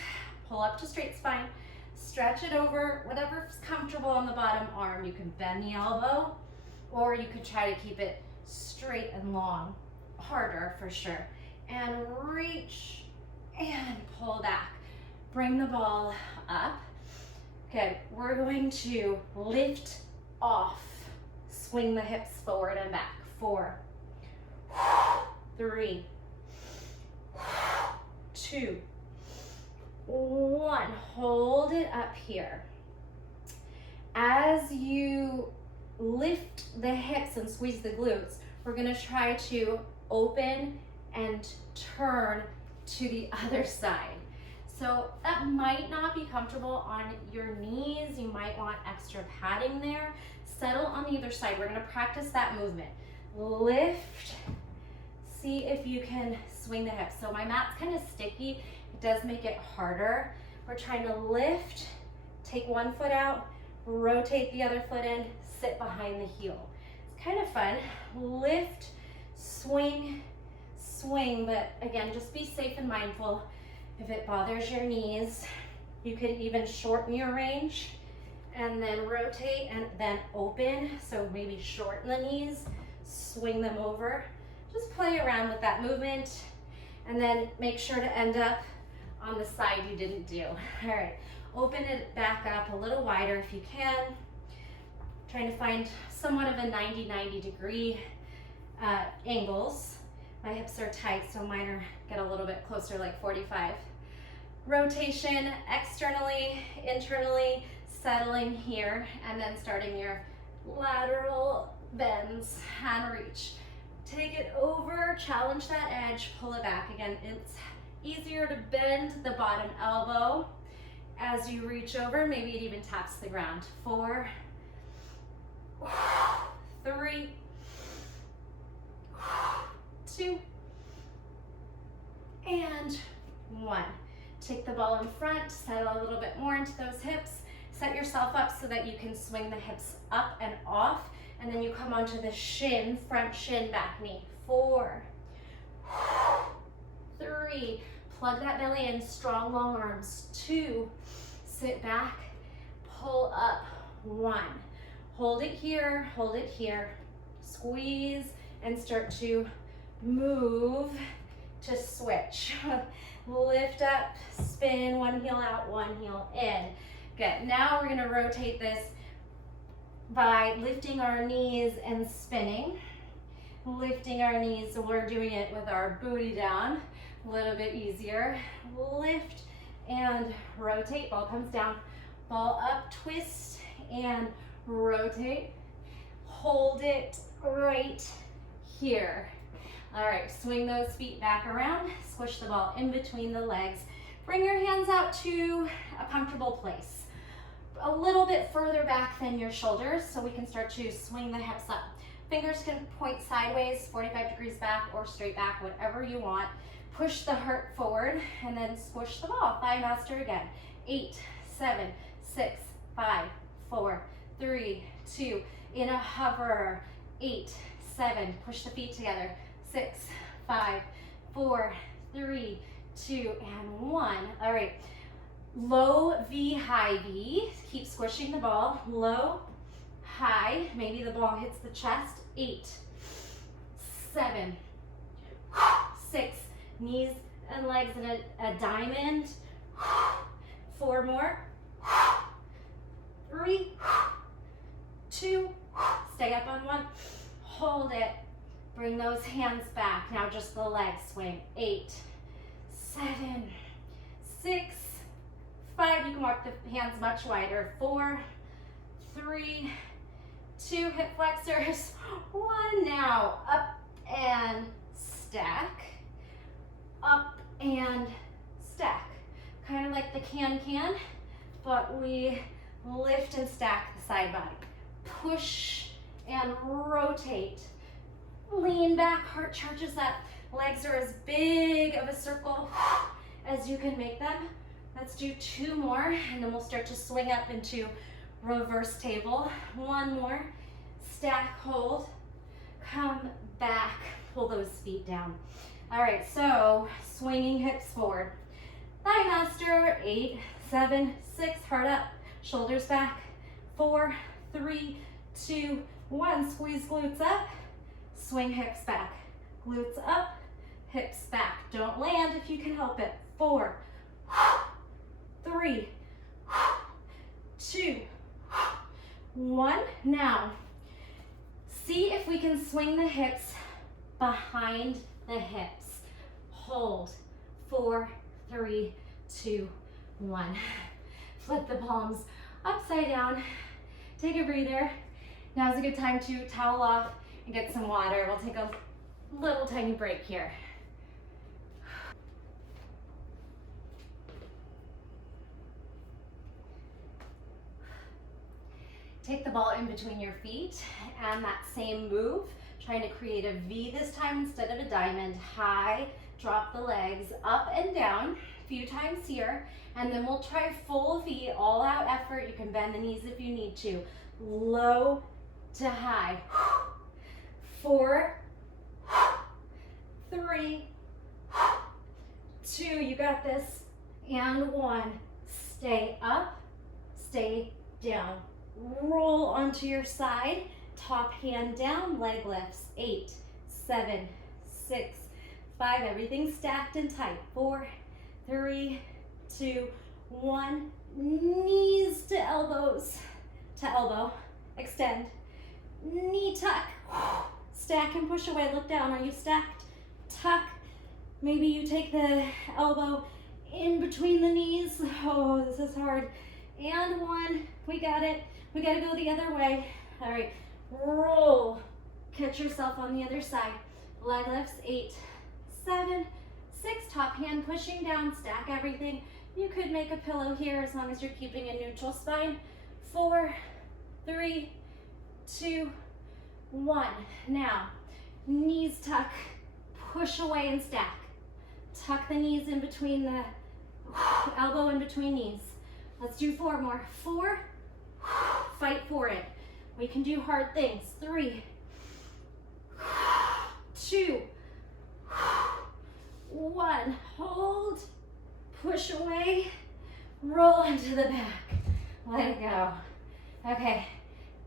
pull up to straight spine, stretch it over, whatever's comfortable on the bottom arm. You can bend the elbow, or you could try to keep it straight and long, harder for sure. And reach and pull back. Bring the ball up. Okay, we're going to lift off. Swing the hips forward and back. 4, 3, 2, 1. Hold it up here. As you lift the hips and squeeze the glutes, we're gonna try to open and turn to the other side. So that might not be comfortable on your knees. You might want extra padding there. Settle on the other side. We're gonna practice that movement. Lift, see if you can swing the hips. So my mat's kind of sticky. It does make it harder. We're trying to lift, take one foot out, rotate the other foot in, sit behind the heel. It's kind of fun. Lift, swing, swing, but again, just be safe and mindful. If it bothers your knees, you could even shorten your range and then rotate and then open. So maybe shorten the knees, swing them over. Just play around with that movement and then make sure to end up on the side you didn't do. All right, open it back up a little wider if you can. Trying to find somewhat of a 90 degree angles. My hips are tight, so mine are get a little bit closer, like 45. Rotation externally, internally, settling here, and then starting your lateral bends and reach. Take it over, challenge that edge, pull it back. Again, it's easier to bend the bottom elbow as you reach over. Maybe it even taps the ground. 4, 3, 2, and 1. Take the ball in front, settle a little bit more into those hips. Set yourself up so that you can swing the hips up and off, and then you come onto the shin, front shin, back knee. 4, 3, plug that belly in, strong long arms. 2, sit back, pull up. 1, hold it here, squeeze, and start to move to switch. Lift up, spin, one heel out, one heel in. Good, now we're gonna rotate this by lifting our knees and spinning. Lifting our knees, so we're doing it with our booty down, a little bit easier. Lift and rotate, ball comes down, ball up, twist and rotate. Hold it right here. All right, swing those feet back around, squish the ball in between the legs. Bring your hands out to a comfortable place. A little bit further back than your shoulders so we can start to swing the hips up. Fingers can point sideways, 45 degrees back or straight back, whatever you want. Push the heart forward and then squish the ball. Thigh master again. 8, 7, 6, 5, 4, 3, 2. In a hover. 8, 7, push the feet together. 6, 5, 4, 3, 2, and 1. All right, low V, high V. Keep squishing the ball. Low, high. Maybe the ball hits the chest. 8, 7, 6. Knees and legs in a diamond. 4 more. 3, 2. Stay up on 1. Hold it. Bring those hands back. Now just the legs swing. 8, 7, 6, 5. You can walk the hands much wider. 4, 3, 2. Hip flexors. 1. Now up and stack. Up and stack. Kind of like the can, but we lift and stack the side body. Push and rotate. Lean back, heart charges up. Legs are as big of a circle as you can make them. Let's do 2 more, and then we'll start to swing up into reverse table. 1 more. Stack, hold. come back, pull those feet down. All right, so swinging hips forward. Thigh master, 8, 7, 6, heart up, shoulders back, 4, 3, 2, 1, squeeze glutes up, swing hips back, glutes up, hips back. Don't land if you can help it. 4, 3, 2, 1. Now, see if we can swing the hips behind the hips. Hold. 4, 3, 2, 1. Flip the palms upside down. Take a breather. Now's a good time to towel off and get some water. We'll take a little tiny break here. Take the ball in between your feet and that same move, trying to create a V this time instead of a diamond. High, drop the legs up and down a few times here, and then we'll try full V, all out effort. You can bend the knees if you need to. Low to high. 4, 3, 2, you got this, and 1. Stay up, stay down. Roll onto your side, top hand down, leg lifts. 8, 7, 6, 5, everything stacked and tight. 4, 3, 2, 1. Knees to elbows, to elbow, extend. Knee tuck, stack and push away, look down. Are you stacked? Tuck. Maybe you take the elbow in between the knees. Oh, this is hard. And 1, we got it. We gotta go the other way. All right, roll. Catch yourself on the other side. Leg lifts. 8, 7, 6, top hand pushing down, stack everything. You could make a pillow here as long as you're keeping a neutral spine. 4, 3, 2, 1. Now, knees tuck, push away and stack. Tuck the knees in between the elbow in between knees. Let's do 4 more. 4, fight for it. We can do hard things. 3, 2, 1. Hold, push away, roll into the back. Let it go. Okay,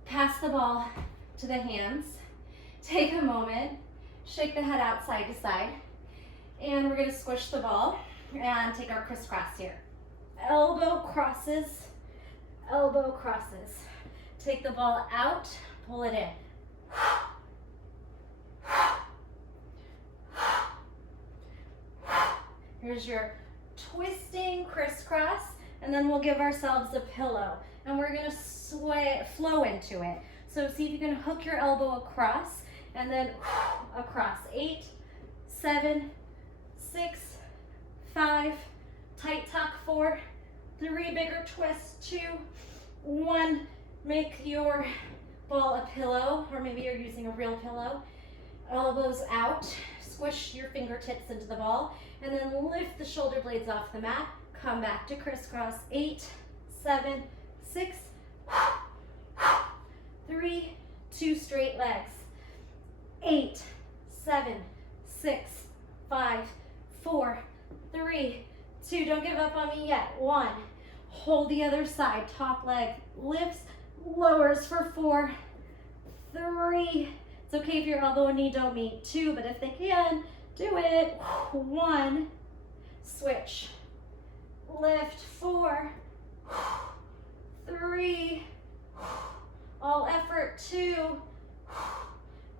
pass the ball to the hands. Take a moment, shake the head out side to side, and we're gonna squish the ball and take our crisscross here. Elbow crosses, elbow crosses. Take the ball out, pull it in. Here's your twisting crisscross, and then we'll give ourselves a pillow, and we're gonna flow into it. So see if you can hook your elbow across, and then across. 8, 7, 6, 5, tight tuck. 4, 3, bigger twist. 2, 1. Make your ball a pillow, or maybe you're using a real pillow. Elbows out, squish your fingertips into the ball, and then lift the shoulder blades off the mat. Come back to crisscross. 8, 7, 6, 3, 2, straight legs. 8, 7, 6, 5, 4, 3, 2. Don't give up on me yet. 1. Hold the other side. Top leg lifts, lowers for 4, 3. It's okay if your elbow and knee don't meet. 2, but if they can, do it. 1. Switch. Lift. 4, 3. All effort. 2,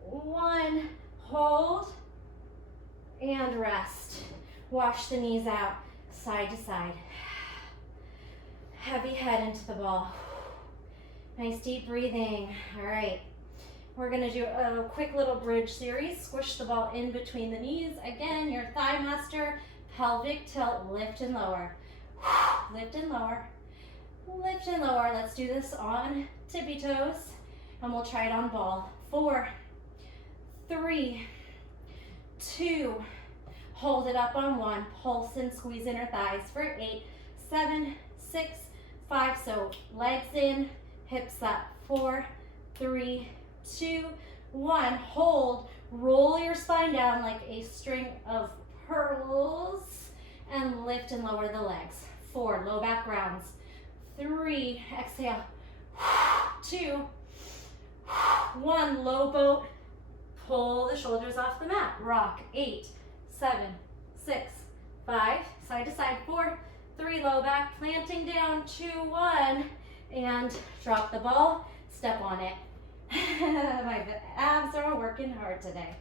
1. Hold and rest. Wash the knees out side to side. Heavy head into the ball. Nice deep breathing. All right. We're gonna do a quick little bridge series. Squish the ball in between the knees. Again, your thigh master, pelvic tilt, lift and lower. Lift and lower. Lift and lower. Let's do this on tippy toes, and we'll try it on ball. 4, 3, 2, hold it up on 1, pulse and squeeze inner thighs for 8, 7, 6, 5, so legs in, hips up. 4, 3, 2, 1, hold, roll your spine down like a string of pearls, and lift and lower the legs. 4, low back grounds. 3, exhale. 2, 1, low boat, pull the shoulders off the mat, rock. 8, 7, 6, 5, side to side. 4, 3, low back, planting down. 2, 1, and drop the ball, step on it. My abs are working hard today.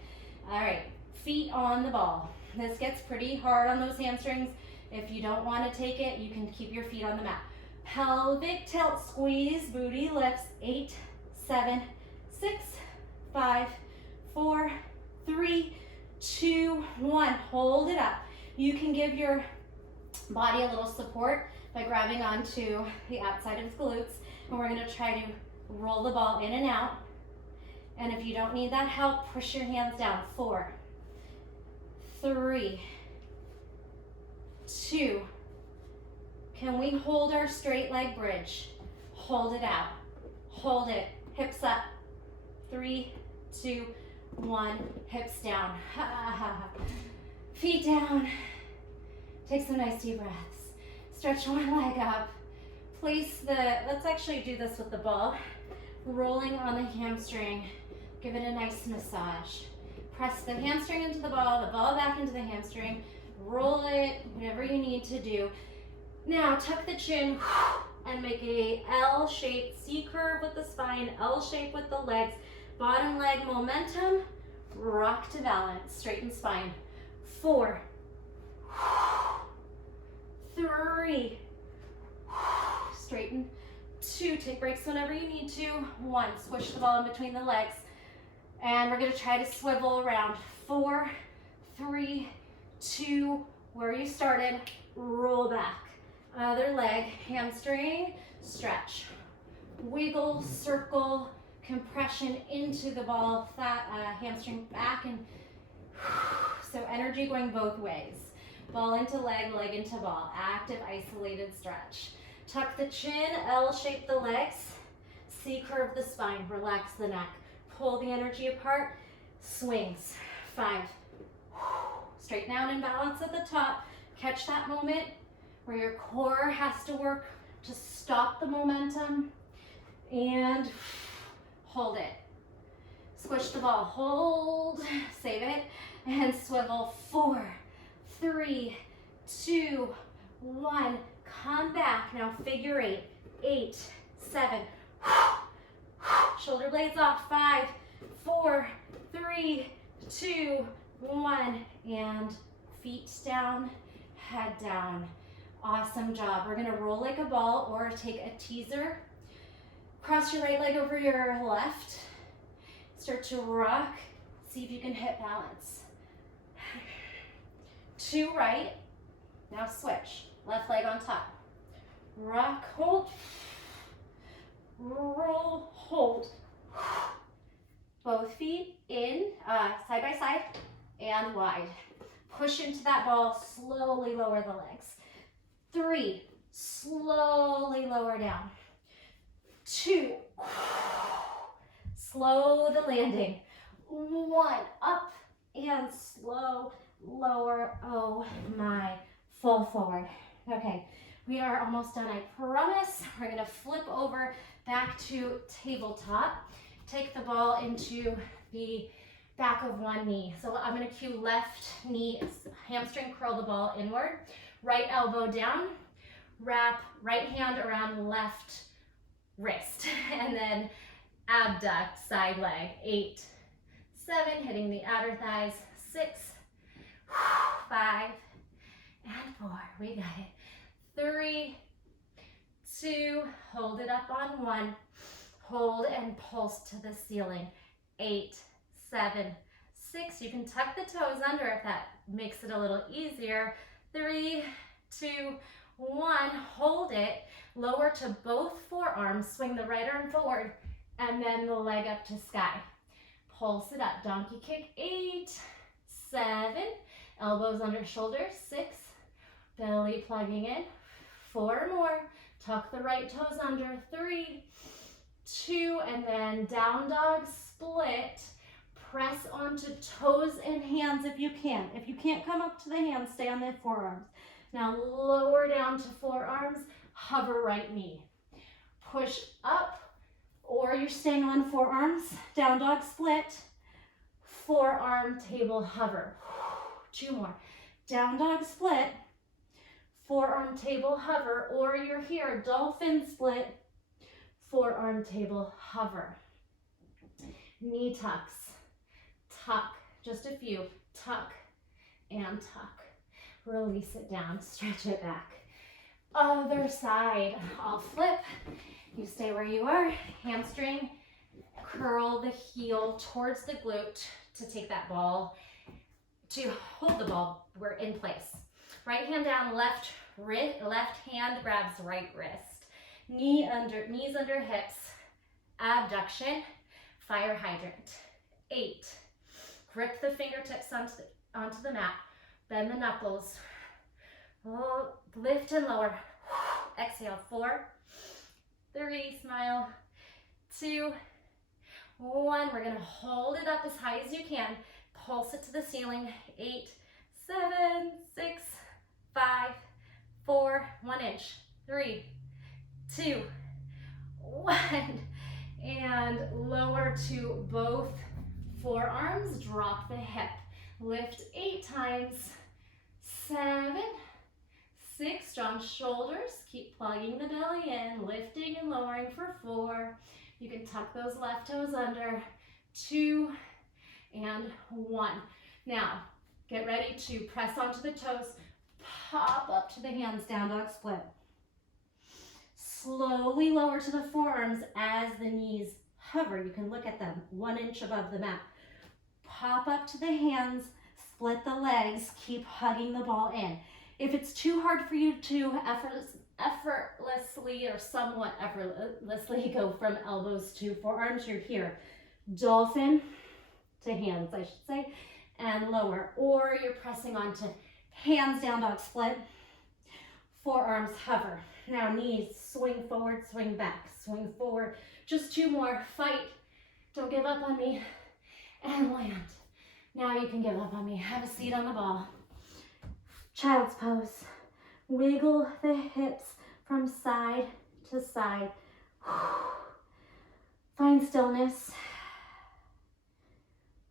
All right, feet on the ball. This gets pretty hard on those hamstrings. If you don't want to take it, you can keep your feet on the mat. Pelvic tilt, squeeze, booty lifts. 8, 7, 6, 5, 4, 3, 2, 1. Hold it up. You can give your body a little support by grabbing onto the outside of the glutes, and we're going to try to roll the ball in and out. And if you don't need that help, push your hands down. 4, 3, 2. Can we hold our straight leg bridge? Hold it out. Hold it. Hips up. 3, 2, 1. Hips down. Feet down. Take some nice deep breaths. Stretch one leg up. Let's actually do this with the ball. Rolling on the hamstring. Give it a nice massage. Press the hamstring into the ball back into the hamstring. Roll it, whatever you need to do. Now tuck the chin and make a L-shaped C-curve with the spine, L-shape with the legs. Bottom leg momentum, rock to balance, straighten spine. 4, 3, straighten. 2, take breaks whenever you need to. 1, squish the ball in between the legs. And we're gonna try to swivel around. 4, 3, 2, where you started, roll back. Other leg, hamstring, stretch. Wiggle, circle, compression into the ball, hamstring back, and so energy going both ways. Ball into leg, leg into ball. Active, isolated stretch. Tuck the chin, L-shape the legs, C-curve the spine, relax the neck. Pull the energy apart, swings. 5, straighten out and balance at the top. Catch that moment where your core has to work to stop the momentum, and hold it. Squish the ball, hold, save it, and swivel. 4, 3, 2, 1, come back. Now figure 8, 8, 7, shoulder blades off. 5, 4, 3, 2, 1, and feet down, head down. Awesome job. We're gonna roll like a ball or take a teaser. Cross your right leg over your left. Start to rock. See if you can hit balance. 2 right. Now switch. Left leg on top. Rock, hold. Roll, hold. Both feet in, side by side and wide. Push into that ball, slowly lower the legs. 3, slowly lower down. 2, slow the landing. 1, up and slow, lower. Oh my, fall forward. Okay, we are almost done, I promise. We're gonna flip over back to tabletop. Take the ball into the back of one knee. So I'm gonna cue left knee, hamstring curl the ball inward, right elbow down, wrap right hand around left wrist, and then abduct side leg. 8, 7, hitting the outer thighs. 6, 5, and 4. We got it. 3, 2, hold it up on 1. Hold and pulse to the ceiling. 8, 7, 6. You can tuck the toes under if that makes it a little easier. 3, 2, 1. Hold it. Lower to both forearms. Swing the right arm forward and then the leg up to sky. Pulse it up. Donkey kick. 8, 7. Elbows under shoulders. 6. Belly plugging in. 4 more. Tuck the right toes under. 3, 2, and then down dog split. Press onto toes and hands if you can. If you can't come up to the hands, stay on the forearms. Now lower down to forearms, hover right knee. Push up, or you're staying on forearms, down dog split, forearm table hover. 2 more. Down dog split, forearm table hover, or you're here, dolphin split, forearm table hover. Knee tucks, tuck, just a few, tuck and tuck. Release it down, stretch it back. Other side, I'll flip. You stay where you are, hamstring, curl the heel towards the glute to take that ball, to hold the ball, we're in place. Right hand down, left hand grabs right wrist. Knees under hips, abduction, fire hydrant. 8, grip the fingertips onto the mat, bend the knuckles, lift and lower, exhale, 4, 3, smile, 2, 1, we're gonna hold it up as high as you can, pulse it to the ceiling, 8, 7, 6, 5, 4, 1 inch, 3, 2, 1, and lower to both forearms, drop the hip, lift 8 times, 7, 6, strong shoulders, keep plugging the belly in, lifting and lowering for 4, you can tuck those left toes under, 2, and 1. Now, get ready to press onto the toes, pop up to the hands, down dog split. Slowly lower to the forearms as the knees hover. You can look at them 1 inch above the mat. Pop up to the hands, split the legs, keep hugging the ball in. If it's too hard for you to effortlessly or somewhat effortlessly go from elbows to forearms, you're here. Dolphin to hands, I should say, and lower. Or you're pressing onto hands, down dog split, forearms hover. Now knees, swing forward, swing back, swing forward. Just 2 more, fight. Don't give up on me. And land. Now you can give up on me. Have a seat on the ball. Child's pose. Wiggle the hips from side to side. Find stillness.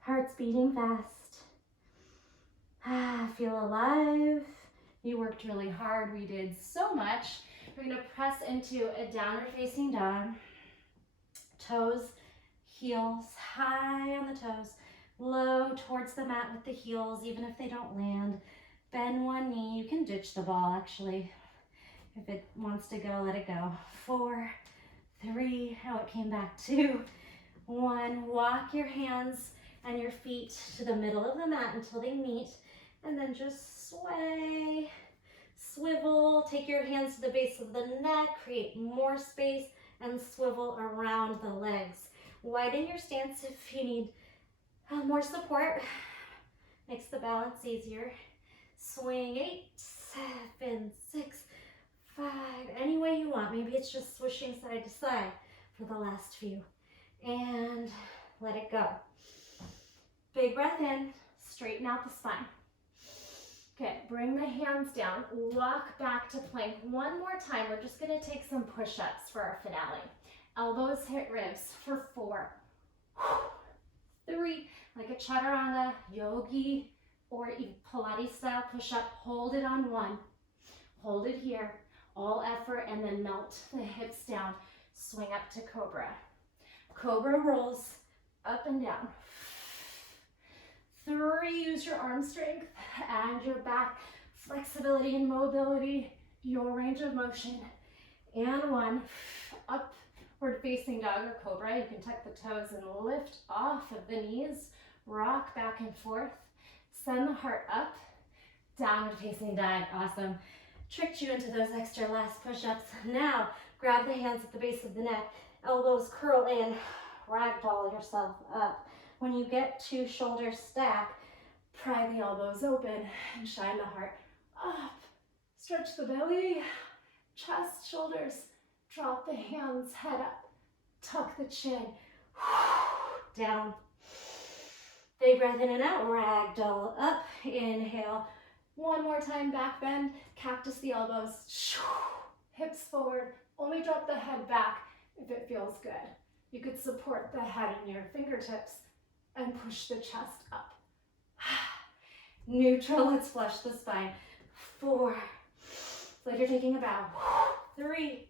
Heart's beating fast. Feel alive. You worked really hard. We did so much. We're going to press into a downward facing dog. Toes, heels, high on the toes, low towards the mat with the heels, even if they don't land. Bend 1 knee. You can ditch the ball, actually. If it wants to go, let it go. 4, 3, oh, it came back. 2, 1. Walk your hands and your feet to the middle of the mat until they meet, and then just sway, swivel. Take your hands to the base of the neck, create more space, and swivel around the legs. Widen your stance if you need more support. Makes the balance easier. Swing 8, 7, 6, 5, any way you want. Maybe it's just swishing side to side for the last few. And let it go. Big breath in, straighten out the spine. Okay, bring the hands down, walk back to plank. 1 more time, we're just gonna take some push-ups for our finale. Elbows hit ribs for 4, 3, like a chaturanga, yogi, or Pilates style push-up. Hold it on 1, hold it here, all effort, and then melt the hips down. Swing up to Cobra. Cobra rolls up and down. 3, use your arm strength and your back flexibility and mobility, your range of motion. And 1, upward facing dog or Cobra. You can tuck the toes and lift off of the knees, rock back and forth, send the heart up, downward facing dog. Awesome. Tricked you into those extra last push-ups. Now, grab the hands at the base of the neck, elbows curl in, ragdoll yourself up. When you get to shoulder stack, pry the elbows open and shine the heart up. Stretch the belly, chest, shoulders. Drop the hands, head up. Tuck the chin. Down. Big breath in and out, ragdoll up, inhale. One more time, back bend, cactus the elbows, hips forward, only drop the head back if it feels good. You could support the head in your fingertips and push the chest up. Neutral, let's flush the spine. 4, it's like you're taking a bow. 3,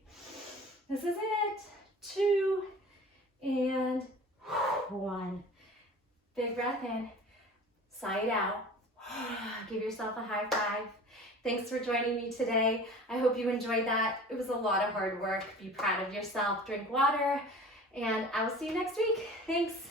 this is it. 2, and 1. Big breath in, side out. Give yourself a high five. Thanks for joining me today. I hope you enjoyed that. It was a lot of hard work. Be proud of yourself, drink water, and I will see you next week. Thanks.